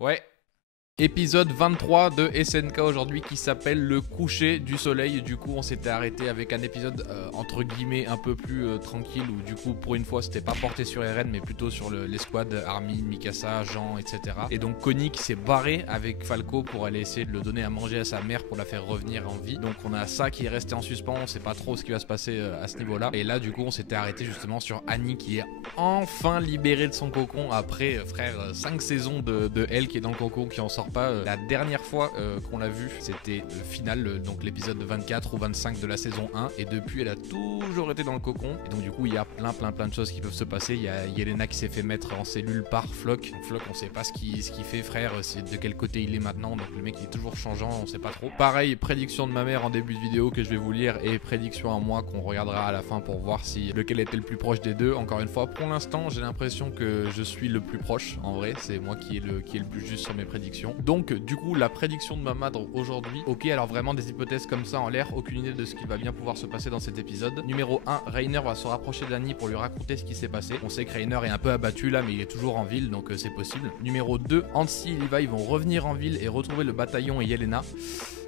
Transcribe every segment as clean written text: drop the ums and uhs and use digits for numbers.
Ouais. Épisode 23 de SNK aujourd'hui qui s'appelle le coucher du soleil. Du coup on s'était arrêté avec un épisode entre guillemets un peu plus tranquille où du coup pour une fois c'était pas porté sur Eren mais plutôt sur les squads Armin, Mikasa, Jean, etc. Et donc Connie qui s'est barré avec Falco pour aller essayer de le donner à manger à sa mère pour la faire revenir en vie. Donc on a ça qui est resté en suspens, on sait pas trop ce qui va se passer à ce niveau là. Et là du coup on s'était arrêté justement sur Annie qui est enfin libérée de son cocon après 5 saisons de elle qui est dans le cocon qui en sort pas. La dernière fois qu'on l'a vue, c'était le final, donc l'épisode 24 ou 25 de la saison 1. Et depuis, elle a toujours été dans le cocon. Et donc du coup, il y a plein de choses qui peuvent se passer. Il y a Yelena qui s'est fait mettre en cellule par Floch. Donc Floch, on sait pas ce qu'il fait, frère. C'est de quel côté il est maintenant. Donc le mec, il est toujours changeant, on sait pas trop. Pareil, prédiction de ma mère en début de vidéo que je vais vous lire. Et prédiction à moi qu'on regardera à la fin pour voir si lequel était le plus proche des deux. Encore une fois, pour l'instant, j'ai l'impression que je suis le plus proche. En vrai, c'est moi qui est le plus juste sur mes prédictions. Donc du coup la prédiction de ma madre aujourd'hui, ok, alors vraiment des hypothèses comme ça en l'air, aucune idée de ce qui va bien pouvoir se passer dans cet épisode. Numéro 1, Reiner va se rapprocher d'Annie pour lui raconter ce qui s'est passé. On sait que Reiner est un peu abattu là mais il est toujours en ville donc c'est possible. Numéro 2, Hansi et Levi vont revenir en ville et retrouver le bataillon et Yelena.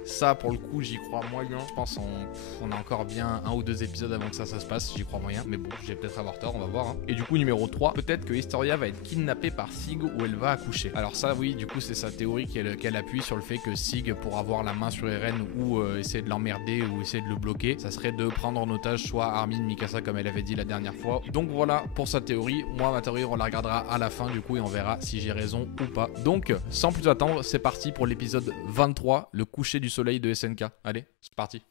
Ça pour le coup j'y crois moyen, je pense on a encore bien 1 ou 2 épisodes avant que ça se passe, j'y crois moyen, mais bon j'ai peut-être avoir tort, on va voir hein. Et du coup numéro 3, peut-être que Historia va être kidnappée par Sig où elle va accoucher. Alors ça oui, du coup c'est sa théorie qu'elle appuie sur le fait que Sig pour avoir la main sur Eren ou essayer de l'emmerder ou essayer de le bloquer, ça serait de prendre en otage soit Armin, Mikasa comme elle avait dit la dernière fois. Donc voilà pour sa théorie, moi ma théorie on la regardera à la fin du coup et on verra si j'ai raison ou pas. Donc sans plus attendre, c'est parti pour l'épisode 23, le coucher du soleil de SNK. Allez, c'est parti.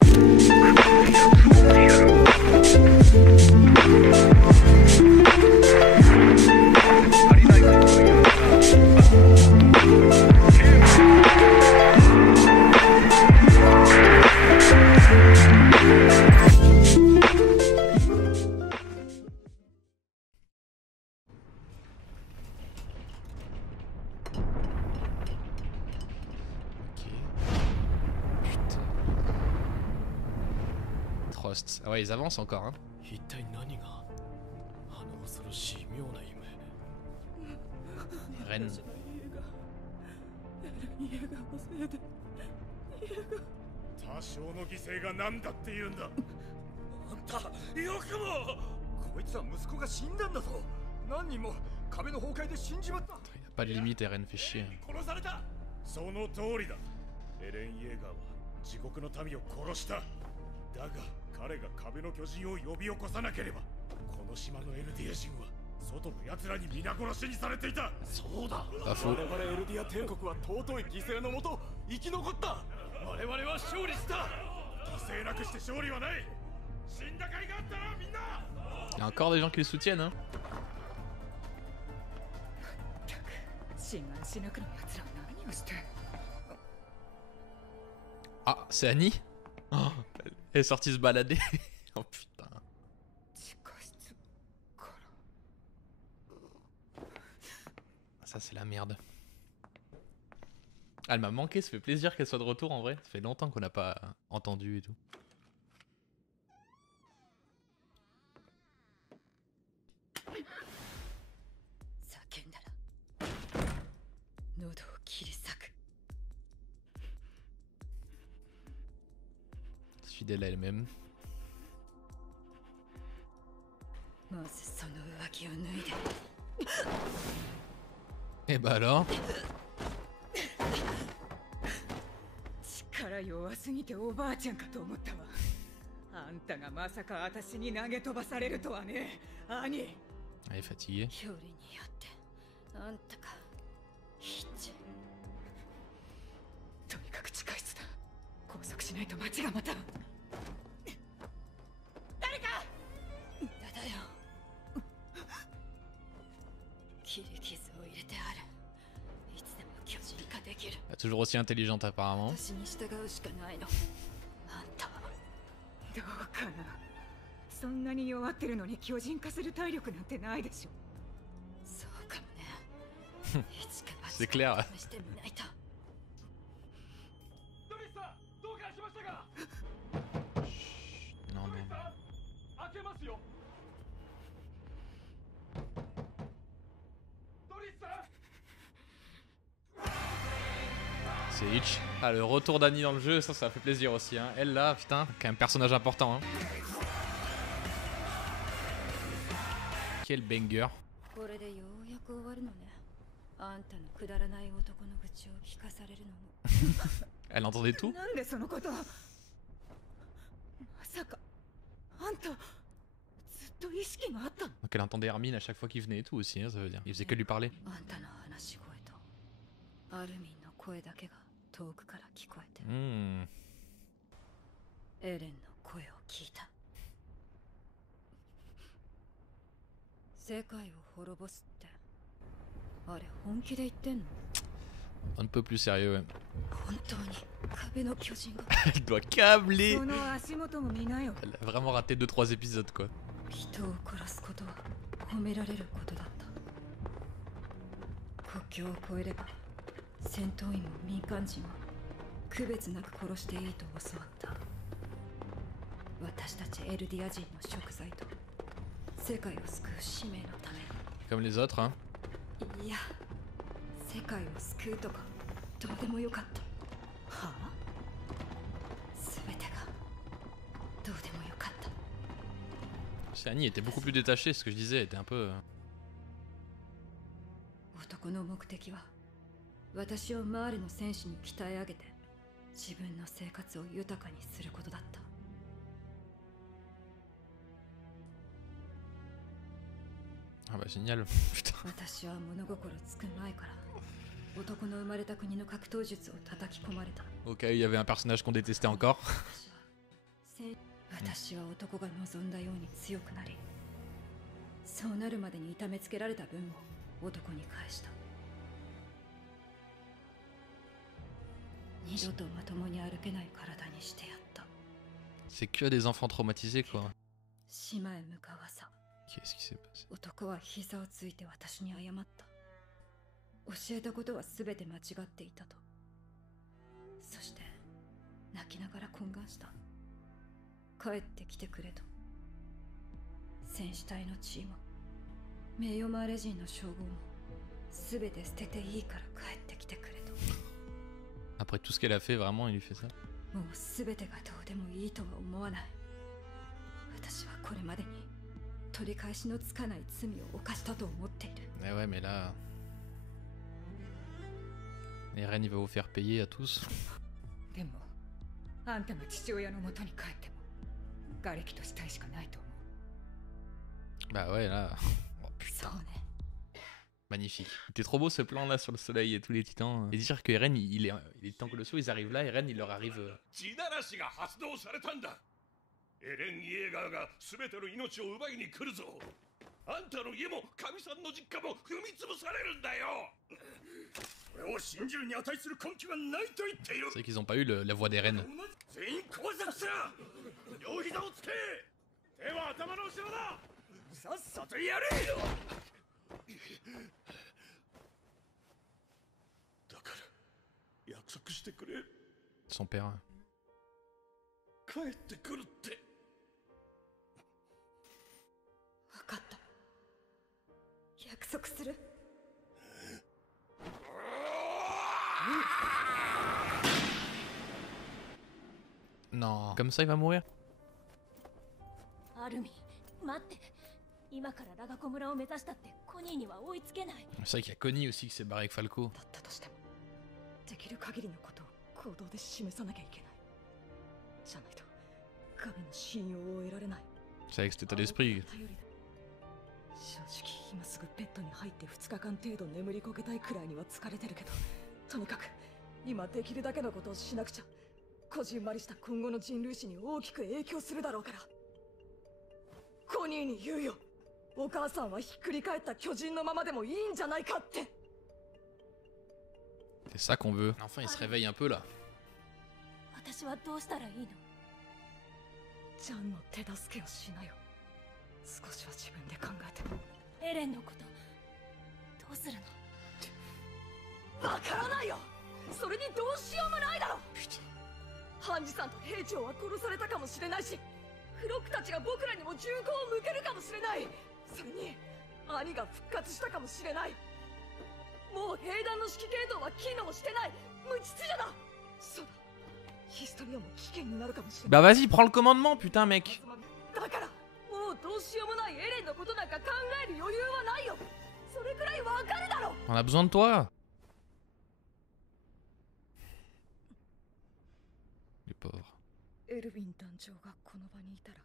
Ah ouais, ils avancent encore, hein. Ren. 多少の犠牲が何だって言うんだ。あんたよくも。こいつは息子が死んだんだぞ。何人も壁の崩壊で死んじまった。 Il n'y a pas de limite, Eren fait chier. 殺された。その通りだ。エレン・イェーガーは地獄の民を殺した。だが彼が壁の巨人を呼び起こさなければ、この島のエルディア人は外の奴らに皆殺しにされていた。そうだ。我々エルディア帝国は尊い犠牲のもと生き残った。我々は勝利した。犠牲なくして勝利はない。死んだ甲斐があったなみんな。 Il y a encore des gens qui le soutiennent, hein. Ah, c'est Annie. Oh, elle est sortie se balader. Oh putain. Ça c'est la merde. Elle m'a manqué, ça fait plaisir qu'elle soit de retour en vrai. Ça fait longtemps qu'on n'a pas entendu et tout. Fidèle à elle-même. Et bah alors? 力弱すぎておばあちゃんかと思ったわ。あんたがまさか私に投げ飛ばされるとはね、兄。 Elle est fatiguée. 距離によってあんたがヒッチ。とにかく近い室だ。拘束しないと町がまた。誰か。無駄だよ。切り傷を入れてある。いつでも巨人化できる。 Toujours aussi intelligente apparemment. 私に従うしかないの。あんたは。どうかな。そんなに弱ってるのに巨人化する体力なんてないでしょ。そうかもね。いつか C'est clair. 試してみないと。ドリスさん、どうかしましたか。 Non, ドリ non. スさん、開けますよ。ドリスさん。C'est Hitch. Ah, le retour d'Annie dans le jeu, ça fait plaisir aussi. Hein. Elle là, putain, quand même personnage important. Hein. Quel banger. Elle entendait tout. Donc elle entendait Hermine à chaque fois qu'il venait et tout aussi, hein, ça veut dire. Il faisait que lui parler. Un peu plus sérieux, ouais. Elle doit câbler. Elle a vraiment raté 2-3 épisodes, quoi. Comme les autres, hein. Annie était beaucoup plus détachée, ce que je disais, elle était un peu... Ah bah génial, putain. Au cas où il y avait un personnage qu'on détestait encore. C'est que des enfants traumatisés, quoi. Qu'est-ce qui s'est passé? Après tout ce qu'elle a fait, vraiment, il lui fait ça. Eh ouais, mais là... Eren, il va vous faire payer à tous. Bah ouais, là... Oh putain. Magnifique. C'était trop beau ce plan là sur le soleil et tous les titans. Et dire que Eren, les titans colossaux, ils arrivent là, Eren, il leur arrive... C'est vrai qu'ils ont pas eu la voix d'Eren. Son père. Non, comme ça il va mourir. C'est vrai qu'il y a Connie aussi qui s'est barré avec Falco. C'est avec cet état d'esprit. C'est ça qu'on veut. Enfin, il se réveille un peu là. 険になるかもしれない。 Bah vas-y, prends le commandement, putain mec. だからもうどうしようもないエレンのことなんか考える余裕はないよ。それくらいわかるだろ。 On a besoin de toi. Les pauvres. エルヴィン団長がこの場にいたら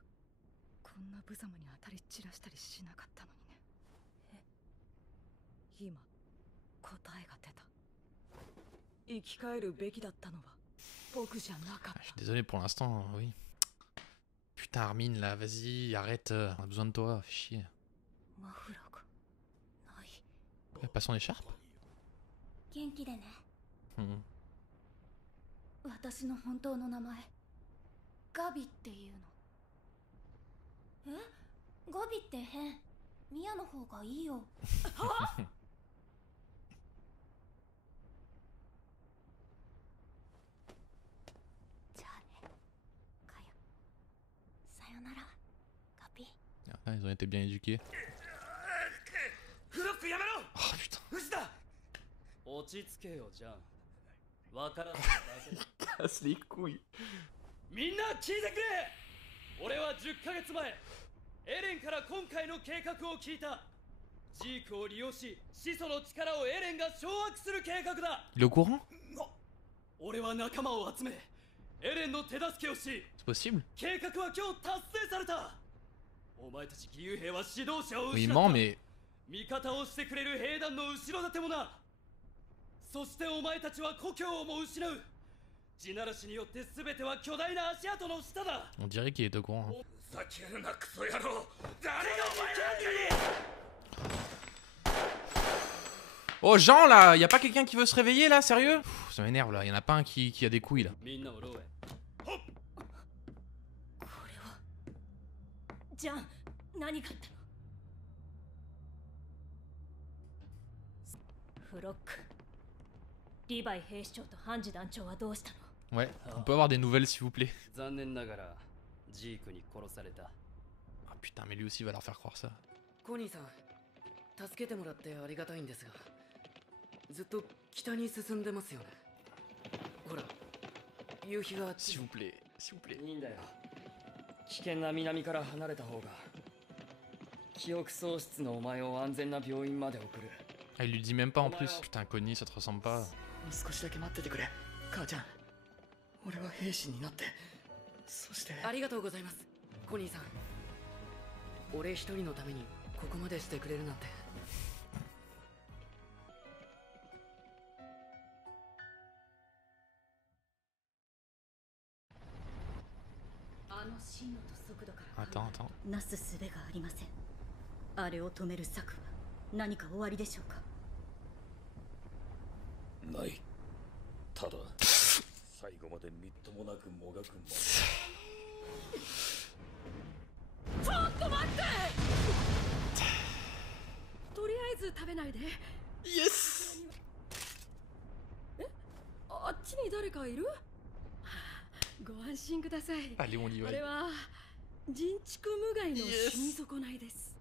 こんな無様に当たり散らしたりしなかったのにね。今答えが出た。生き返るべきだったのは僕じゃなかっ Ah, je suis た。 désolé pour l'instant, oui. Putain Armin là, vas-y, arrête, on a besoin de toi, fais chier. マフラーがない。 Il a pas son écharpe? 元気でね。 Hmm. 私の本当の名前ガビっていうの。え、ガビって変。ミヤの方がいいよ。じゃあね、カヤ。さよなら、ガビ。 Ah, ils ont été bien éduqués. フロックやめろ。 Oh putain. 藤田。落ち着けよジャン。わからないだけだ。 Casse les couilles. みんな聞いてくれ。俺は10ヶ月前エレンから今回の計画を聞いた。ジークを利用し始祖の力をエレンが掌握する計画だ。 Il est au courant? 俺は仲間を集めエレンの手助けをし C'est possible? 計画は今日達成された。お前たち義勇兵は指導者を Oui, 失 il った。 ment, mais 味方をしてくれる兵団の後ろ盾もな。そしてお前たちは故郷をも失う。地ならしによって全ては巨大な足跡の下だ。 on dirait qu'il est au courant. ふざけるなクソ野郎。誰がお前なんかに。 Oh Jean là, y a pas quelqu'un qui veut se réveiller là, sérieux? Pff, ça m'énerve là, y en a pas un qui a des couilles là. みんなをローへ。これはじゃあ何があったの。フロック、リヴァイ兵士長とハンジ団長はどうしたの。 Ouais, on peut avoir des nouvelles s'il vous plaît. 残念ながらジークに殺された。 Ah putain, mais lui aussi va leur faire croire ça. コニーさん、助けてもらってありがたいんですが、ずっと北に進んでますよね。ほら、夕日が S'il vous plaît, s'il vous plaît. いいんだよ。危険な南から離れた方が。記憶喪失のお前を安全な病院まで送る。 Ah, il lui dit même pas en plus. Putain, Connie, ça te ressemble pas. 少しだけ待っててくれ、母ちゃん。俺は兵士になって、そしてありがとうございます、コニーさん。俺一人のためにここまでしてくれるなんて。あの進路と速度から Attends, attends. なすすべがありません。あれを止める策は何か終わりでしょうか。ない。ただ最後までみっともなくもがくんだ。ちょっと待って。とりあえず食べないで。イエス。え、あっちに誰かいる？ご安心ください。 Allez, on y va. あれは人畜無害の死に損ないです。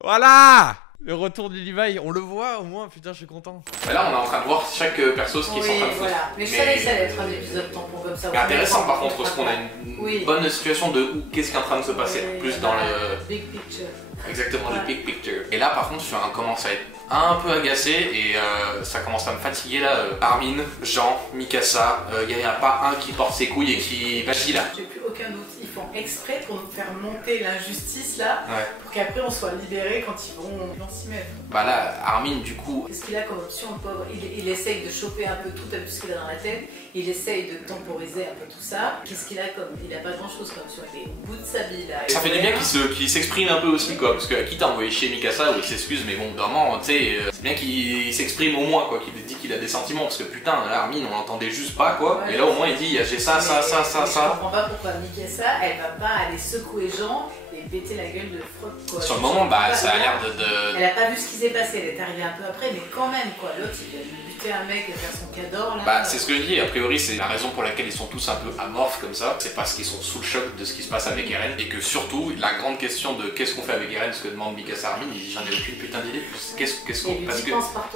Voilà! Le retour du Levi, on le voit au moins, putain, je suis content. Bah là, on est en train de voir chaque perso ce qu'ils sont en train de faire. Voilà. Mais je savais que ça allait être un épisode tampon comme ça. Mais intéressant par contre, parce qu'on a une Oui. bonne situation de où, qu'est-ce qui est en train de se passer, Oui, plus dans le... Big picture. Exactement, le Ouais. big picture. Et là par contre, je suis commence à être un peu agacé et ça commence à me fatiguer là. Armin, Jean, Mikasa, il n'y en a pas un qui porte ses couilles et qui... Vas-y là. J'ai plus aucun doute. Ils font exprès pour nous faire monter l'injustice là, Ouais. pour qu'après on soit libérés quand ils vont s'y mettre. Bah là, Armin du coup... Qu'est-ce qu'il a comme option, le pauvre? Il essaye de choper un peu tout ce qu'il a dans la tête. Il essaye de temporiser un peu tout ça. Qu'est-ce qu'il a comme? Il a pas grand chose comme option. Il est au bout de sa vie là. Ça fait du bien qu'il s'exprime un peu aussi quoi, parce que quitte à envoyer chez Mikasa où il s'excuse, mais bon, d'un moment, tu sais, c'est bien qu'il s'exprime au moins quoi, qu'il dit qu'il a des sentiments, parce que putain, là, Armin on l'entendait juste pas quoi, Ouais, et là au moins il dit j'ai ça, ça, ça, ça, Je ça. comprends pas pourquoi Mikasa elle va pas aller secouer Jean et péter la gueule de Frog, quoi. Sur le moment, bah ça a l'air de... Elle a pas vu ce qui s'est passé, elle est arrivée un peu après, mais quand même, quoi. L'autre, il a buté un mec à faire son cador, là. Bah c'est ce que je dis, a priori c'est la raison pour laquelle ils sont tous un peu amorphes comme ça, c'est parce qu'ils sont sous le choc de ce qui se passe avec Eren, et que surtout, la grande question de qu'est-ce qu'on fait avec Eren, ce que demande Mikasa Armin, j'en ai aucune putain d'idée, qu'est-ce qu'on... Parce que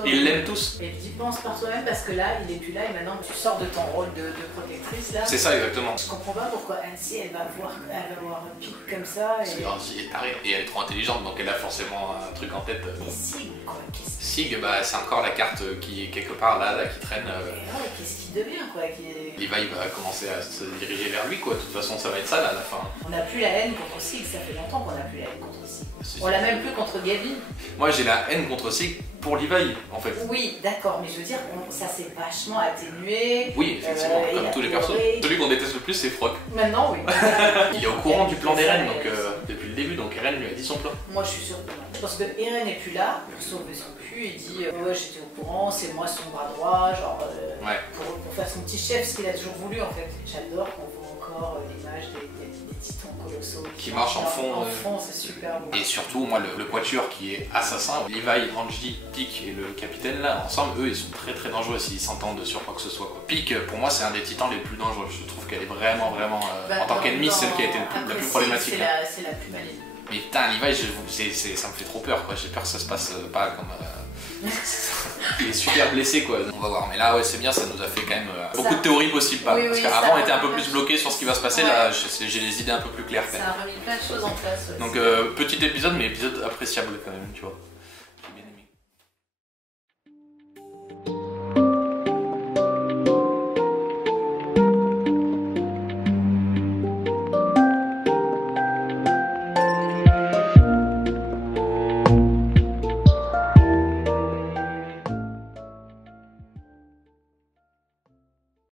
ils l'aiment tous. Et tu penses par toi-même parce que là, il est plus là et maintenant tu sors de ton rôle de protectrice là. C'est ça exactement. Je comprends pas pourquoi Hansi elle va voir un pic comme ça. Et... Hansi est tarée et elle est trop intelligente donc elle a forcément un truc en tête. Et Sig quoi, Sig, bah c'est encore la carte qui est quelque part là qui traîne. Et ouais, qu'est-ce qu'il devient quoi Levi va commencer à se diriger vers lui quoi, de toute façon ça va être ça là, à la fin. On n'a plus la haine contre Sig, ça fait longtemps qu'on n'a plus la haine contre Sig. On l'a même plus contre Gabi. Moi j'ai la haine contre Sig pour Levi en fait. Oui d'accord, mais je veux dire, ça s'est vachement atténué. Oui effectivement, comme tous les persos. Celui qu'on déteste le plus c'est Frock. Maintenant oui. Il est au courant du plan d'Eren donc depuis le début, donc Eren lui a dit son plan. Moi je suis sûre que non. Je pense que Eren n'est plus là pour sauver son cul, il dit ouais j'étais au courant, c'est moi son bras droit, genre pour faire son petit chef, ce qu'il a toujours voulu en fait. J'adore qu'on voit encore l'image des titans colossaux qui marchent en fond. En fond, c'est super beau. Et surtout, moi, le quatuor qui est assassin, Levi, Hanji, Pieck et le capitaine là, ensemble, eux, ils sont très très dangereux s'ils s'entendent sur quoi que ce soit. Quoi. Pieck, pour moi, c'est un des titans les plus dangereux. Je trouve qu'elle est vraiment, en tant qu'ennemie, celle qui a été la plus problématique. C'est la plus maligne. Mais putain, Levi, ça me fait trop peur, quoi. J'ai peur que ça se passe pas comme... Il est super blessé quoi, on va voir. Mais là ouais c'est bien, ça nous a fait quand même beaucoup de théories possibles. Pas. Parce qu'avant on était un peu plus bloqué sur ce qui va se passer, là j'ai les idées un peu plus claires. Ça a remis plein de choses en place. Donc petit épisode mais épisode appréciable quand même tu vois.